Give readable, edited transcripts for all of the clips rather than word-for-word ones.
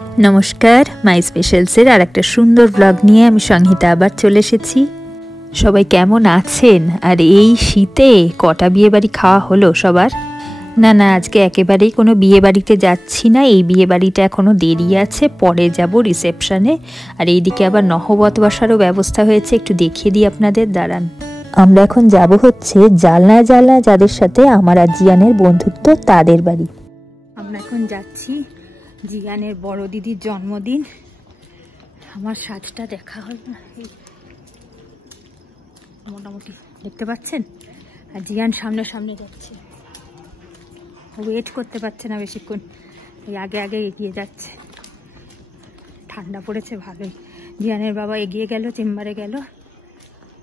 নমস্কার, মাই স্পেশালসের আর একটা সুন্দর ব্লগ নিয়ে আমি সংহিতা আবার চলে এসেছি। সবাই কেমন আছেন? আর এই শীতে কটা বিয়েবাড়ি খাওয়া হলো সবার? না না, আজকে একেবারেই কোনো বিয়ে বাড়িতে যাচ্ছি না। এই বিয়ে বাড়িটা এখনও দেরি আছে, পরে যাব রিসেপশনে। আর এইদিকে আবার নহবত বসারও ব্যবস্থা হয়েছে, একটু দেখিয়ে দিই আপনাদের, দাঁড়ান। আমরা এখন যাব হচ্ছে জালনায় জালনায় যাদের সাথে আমার আর জিয়ানের বন্ধুত্ব, তাদের বাড়ি। আমরা এখন যাচ্ছি জিয়ানের বড় দিদির জন্মদিন। আমার সাজটা দেখা হল না, মোটামুটি দেখতে পাচ্ছেন। আর জিয়ান সামনে সামনে যাচ্ছে, ওয়েট করতে পারছে না বেশিক্ষণ, ওই আগে আগে এগিয়ে যাচ্ছে। ঠান্ডা পড়েছে ভালোই। জিয়ানের বাবা এগিয়ে গেল, চেম্বারে গেল,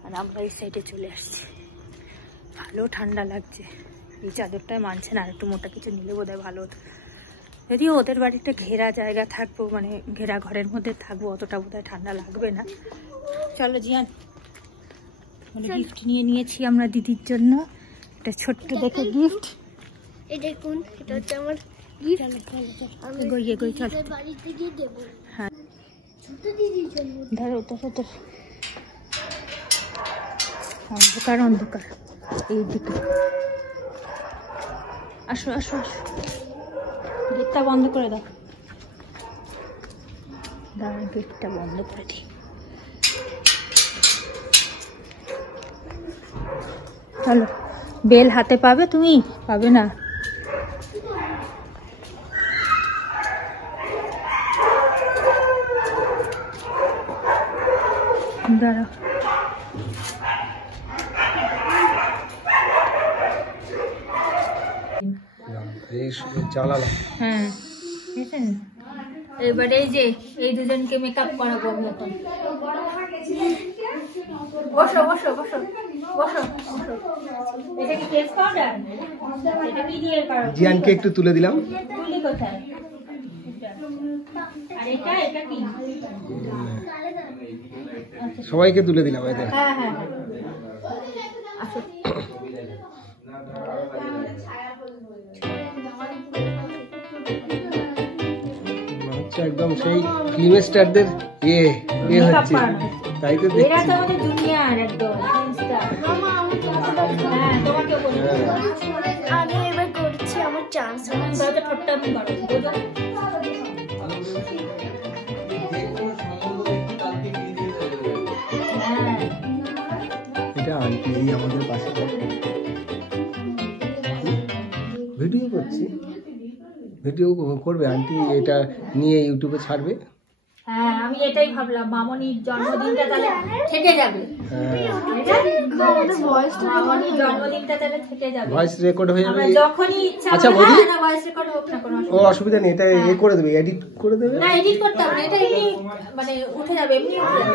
আর আমরা এই সাইডে চলে আসছি। ভালো ঠান্ডা লাগছে, এই চাদরটায় মানছে না, আর একটু মোটা কিছু নিলে বোধহয় ভালো হতো। যদিও ওদের বাড়িতে ঘেরা জায়গা থাকবো, মানে ঘেরা ঘরের মধ্যে থাকবো, অতটা বোধহয় ঠান্ডা লাগবে না। চলো জিয়ান, মানে গিফট নিয়ে নিয়েছি আমরা দিদির জন্য, একটা ছোট্ট দেখে গিফট। এই দেখুন, এটা হচ্ছে আমার গিফট। এগোই চল। বাড়িতে গিয়ে দেব। হ্যাঁ, ছোট দিদির জন্য। ধরো তো তো অন্ধকার অন্ধকার, এইদিকে আসো আসো আসো, গেটটা বন্ধ করে দাও। দাঁড়া, গেটটা বন্ধ করে দিই। চলো, বেল হাতে পাবে, তুমি পাবে না। দাঁড়া, হ্যাঁ বুঝেছেন। এবারে এই যে এই দুজনকে মেকআপ করাবো আমি এখন। বসো বসো বসো বসো বসো। এটা কি ফেস পাউডার? এটা কি দিয়ে করাবো? জিয়ানকে একটু তুলে দিলাম। তুলি কোথায়? আর এটা এটা কি? সবাইকে তুলে দিলাম এদের। হ্যাঁ হ্যাঁ হ্যাঁ, আসো। একদম সেই ফিল্ম স্টারদের ইয়ে হচ্ছে, তাই তো দেখছি। এরা তো আমাদের জুনিয়র একদম স্টার। হ্যাঁ, তোমাকে বলি আমি এবার করছি আমার চান্স। তাহলে ঠোঁটটা আমি করো বুঝো। হ্যাঁ, এটা আন্টি আমাদের পাশে ভিডিও করছি, ভিডিও করবে আন্টি, এটা নিয়ে ইউটিউবে ছাড়বে। হ্যাঁ, আমি এটাই ভাবলাম, মামনির জন্মদিনটা তাহলে থেকে যাবে। মামনির জন্মদিনটা তাহলে থেকে যাবে, ভয়েস রেকর্ড হয়ে যাবে যখনই ইচ্ছা। আচ্ছা হবে বৌদি, না ভয়েস রেকর্ড হোক না, কোনো ও অসুবিধা নেই, এটা এ করে দেবে, এডিট করে দেবে। না, এডিট করতে হবে না, এটা এমনি মানে উঠে যাবে, এমনি উঠে যাবে,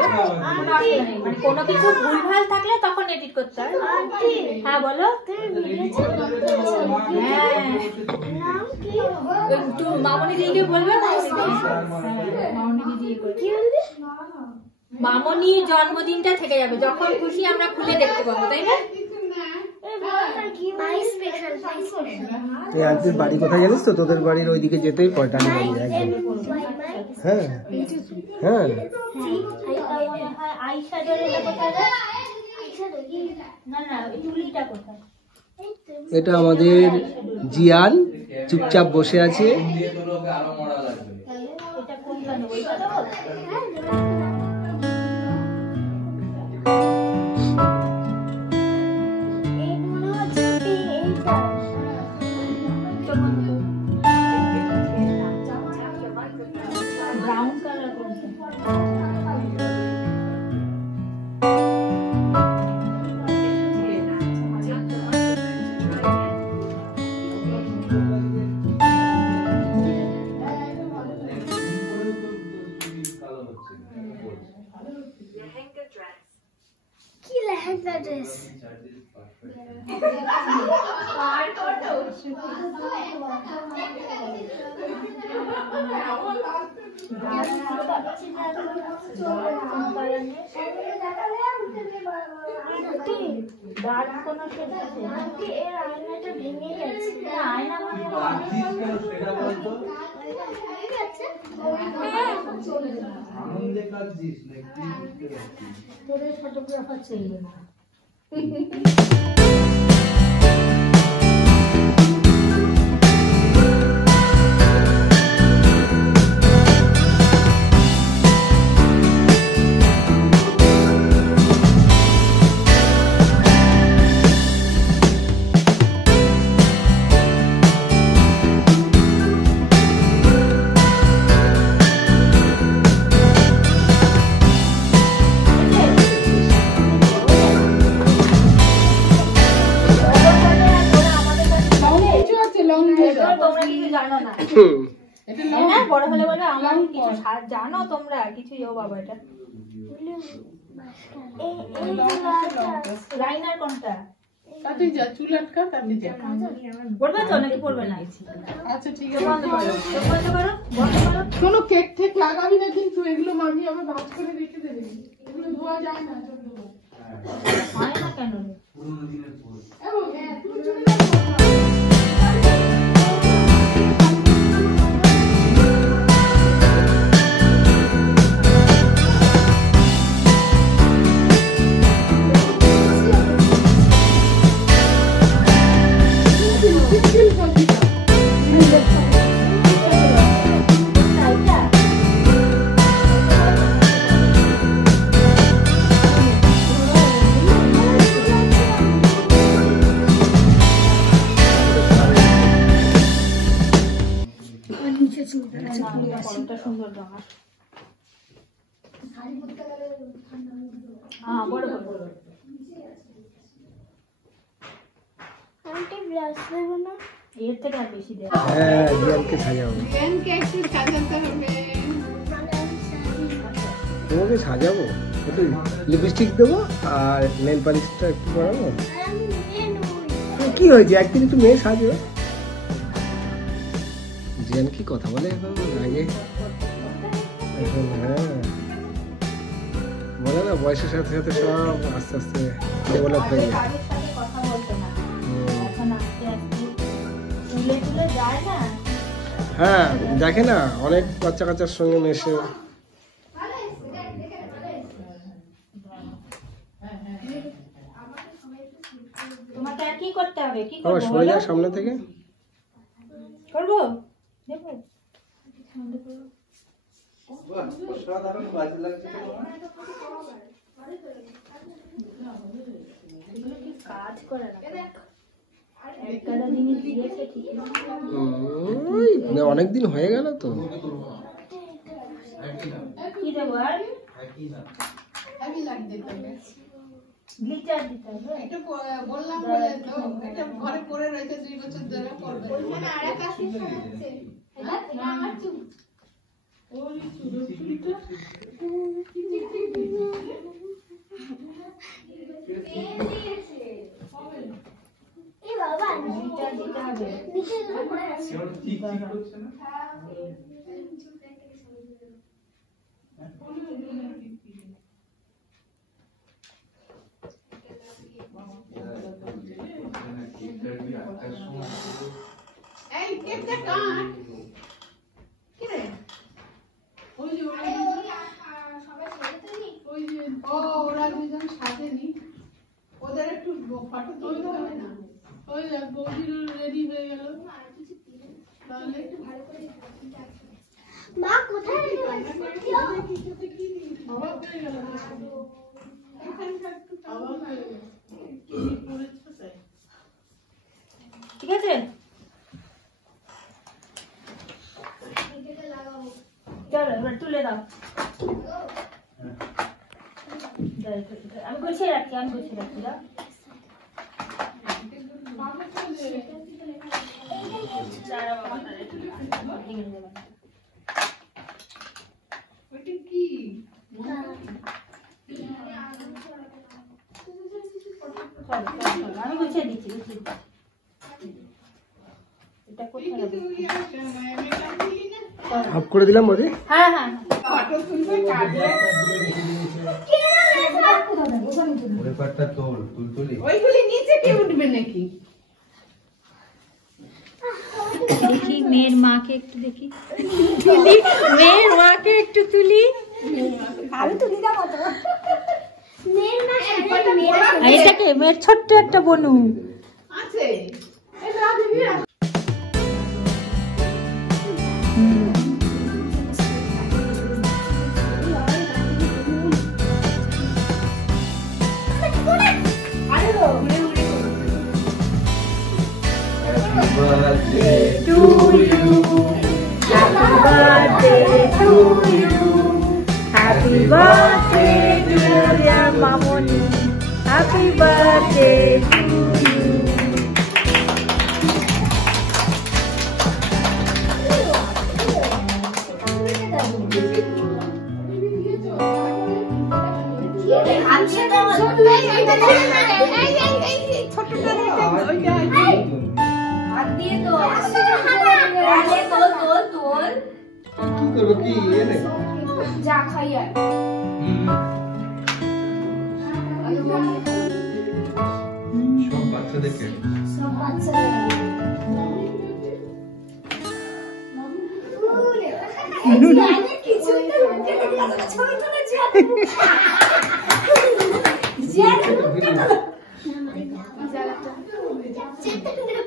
কোনো অসুবিধা নেই। মানে কোনো কিছু ভুলভাল থাকলে তখন এডিট করতে হয়। হ্যাঁ বলো। হ্যাঁ, একটু মামনি দিদিকে বলবে। মামনি দিদি মামনির জন্মদিনটা থেকে যাবে, যখন খুশি আমরা খুলে দেখতে পাবো, তাই না? এই আন্টির বাড়ি কোথায় জানিস তো? তোদের বাড়ির ওইদিকে যেতেই পয়টানি বাড়ি একদম। হ্যাঁ হ্যাঁ, এটা আমাদের জিয়ান চুপচাপ বসে আছে। ব্রাউন কালার কোনটা? কি লেহেঙ্গা ড্রেস? দাঁত কোনো শেষ আছে? এর আয়নাটা ভেঙে গেছে। আয়না মানে তোদের ফটোগ্রাফার চাইবে না। বড় হলে বলে আমার কিছু জানো তোমরা কিছু বাবা এটা লাইনার কোনটা তাতেই যা চুল আটকা তার নিচে পড়বে তো নাকি পড়বে না? আচ্ছা ঠিক আছে বন্ধ করো শোনো কেক ঠেক লাগাবি না কিন্তু এগুলো মামি আবার ভাঁজ করে রেখে দেবে এগুলো ধোয়া যায় না হয় না কেন এবং তুই চলে সুন্দর জামা। হ্যাঁ বড় বড় আন্টি ব্লাউজ দেবো না? এর থেকে আর বেশি দেয়। হ্যাঁ জিয়ানকে সাজাবো, পেনকে একটু সাজাতে হবে। তোমাকে সাজাবো, একটু লিপস্টিক দেবো আর নেল পালিশটা একটু করাবো। আমি মেয়ে নই। কি হয়েছে, একদিন একটু মেয়ে সাজবে। জিয়ান কি কথা বলে এখন আগে? হ্যাঁ বলে না, বয়সের সাথে সাথে সব আস্তে আস্তে ডেভেলপ হয়ে যায়। কথা বলতে না এখন আস্তে আস্তে তুলে তুলে যায় না। হ্যাঁ দেখে না, অনেক বাচ্চা কাচ্চার সঙ্গে মেশে। তোমাকে আর কি করতে হবে? কি আবার করবো সরে বলো? যায় সামনে থেকে। করবো দেখো কাজ করে না জিনিস দিয়েছে ঠিক অনেকদিন হয়ে গেল তো। কি দেবো আর আমি লাগবে তো গ্লিটার দিতে হবে। একটু বললাম বলে তো এটা ঘরে পড়ে রয়েছে 2 বছর ধরে পড়বে না। আর একটা শিশু আছে এটা আমার চুল ওই চুলটা এই বাবা গ্লিটার দিতে হবে। নিচে পড়ে আছে। এই কেকটা কাট কি রে ওই যে ওরা সবাই সাজেনি ওই যে ওরা দুজন সাজেনি ওদের একটু ফটো তুলতে হবে না ওই বৌদির রেডি হয়ে গেল তাহলে একটু ভালো করে মা কোথায় গেল? অবাক হয়ে গেল এখানকার একটু অবাক হয়ে গেল কি পড়েছে তাই ঠিক আছে চলো এবার তুলে দাও। আমি গুছিয়ে রাখছি দাও। ওইটা কি আমি গুছিয়ে দিচ্ছি এটা কোথায় রাখবো? অফ করে দিলাম বলি। হ্যাঁ হ্যাঁ ফটো তুলবে কাটবে ওইগুলি নিচে কি উঠবে নাকি দেখি মেয়ের মাকে একটু দেখি তুলি মেয়ের মাকে একটু তুলি থাকে মেয়ের ছোট্ট একটা বনু আছে এই রাধে বিয়া to you. Happy birthday to you. Happy birthday dear Mamoni. Happy birthday to you. কি করবো কি এনে যা খাইয়া সব বাচ্চাদেরকে সব বাচ্চারা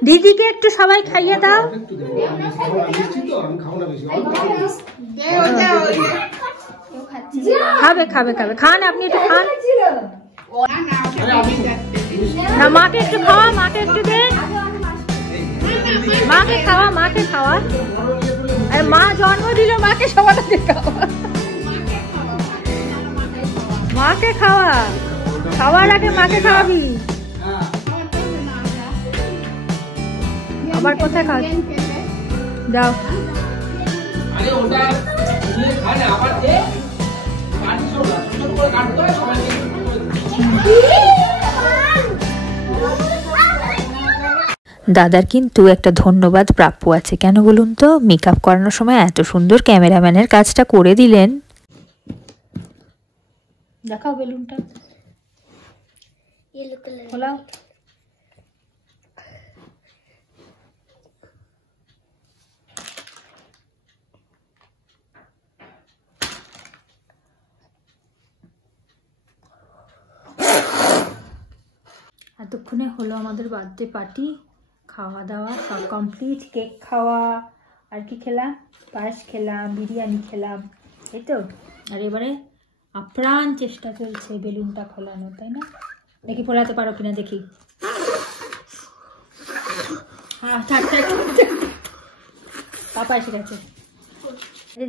দিদিকে একটু সবাই খাইয়ে দাও। একটু দেবো মিষ্টি তো আমি খাবো না বেশি খাবে খাবে খাবে খান আপনি একটু খান না মাকে একটু খাওয়া মাকে একটু দে মাকে খাওয়া মাকে খাওয়া আর মা জন্ম দিল মাকে সবার আগে খাওয়া মাকে খাওয়া খাওয়ার আগে মাকে খাওয়াবি আবার কোথায় খাওয়া যাও আরে ওটা নিয়ে খায় না আবার এ পানি সব ছোট করে কাটতে হয় সবাইকে দাদার কিন্তু একটা ধন্যবাদ প্রাপ্য আছে কেন বলুন তো মেকআপ করানোর সময় এত সুন্দর ক্যামেরাম্যানের কাজটা করে দিলেন দেখাও বেলুনটা ইয়েলো কালার খোলাও এতক্ষণে হলো আমাদের বার্থডে পার্টি খাওয়া দাওয়া সব কমপ্লিট কেক খাওয়া আর কি খেলাম পায়েস খেলাম বিরিয়ানি খেলাম এই তো আর এবারে আপ্রাণ চেষ্টা চলছে বেলুনটা খোলানো তাই না দেখি ফোলাতে পারো কিনা দেখি হ্যাঁ পাপা এসে গেছে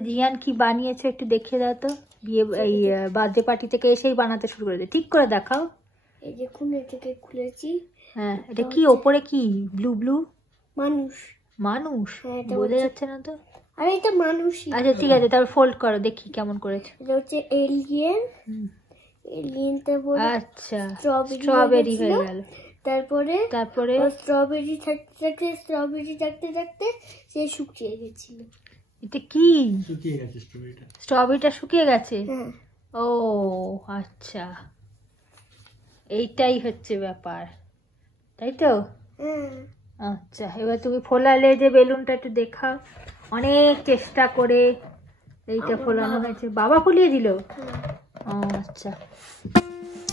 জিয়ান কি বানিয়েছে একটু দেখিয়ে দাও তো বিয়ে এই বার্থডে পার্টি থেকে এসেই বানাতে শুরু করেছে ঠিক করে দেখাও এই যে কোন থেকে খুলেছি হ্যাঁ এটা কি ওপরে কি ব্লু ব্লু মানুষ মানুষ হ্যাঁ, এটা বোঝা হচ্ছে- যাচ্ছে না তো আরে এটা মানুষই আচ্ছা ঠিক আছে তারপর ফোল্ড করো দেখি কেমন করেছে এটা হচ্ছে এলিয়েন এলিয়েনটা বলে আচ্ছা Strawberry স্ট্রবেরি হয়ে হয়ে গেছিল। গেল তারপরে তারপরে স্ট্রবেরি থাকতে থাকতে সে শুকিয়ে গেছিল এটা কি শুকিয়ে গেছে স্ট্রবেরিটা স্ট্রবেরিটা শুকিয়ে গেছে হ্যাঁ ও আচ্ছা এইটাই হচ্ছে ব্যাপার তাই তো হ্যাঁ আচ্ছা এবার তুমি ফোলালে যে বেলুনটা একটু দেখাও অনেক চেষ্টা করে এইটা ফোলানো হয়েছে বাবা ফুলিয়ে দিল ও আচ্ছা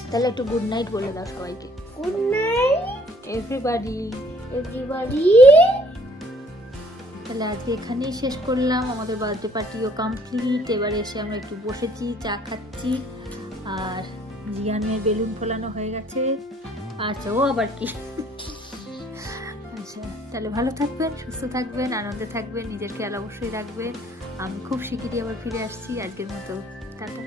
তাহলে একটু গুড নাইট বলে দাও সবাইকে গুড নাইট এভরিবডি এভরিবডি তাহলে আজকে এখানেই শেষ করলাম আমাদের বার্থডে পার্টিও কমপ্লিট এবারে এসে আমরা একটু বসেছি চা খাচ্ছি আর জিয়ানের বেলুন ফোলানো হয়ে গেছে আচ্ছা ও আবার কি আচ্ছা তাহলে ভালো থাকবেন সুস্থ থাকবেন আনন্দে থাকবেন নিজের খেয়াল অবশ্যই রাখবেন আমি খুব শিগগিরই আবার ফিরে আসছি আজকের মতো টাটা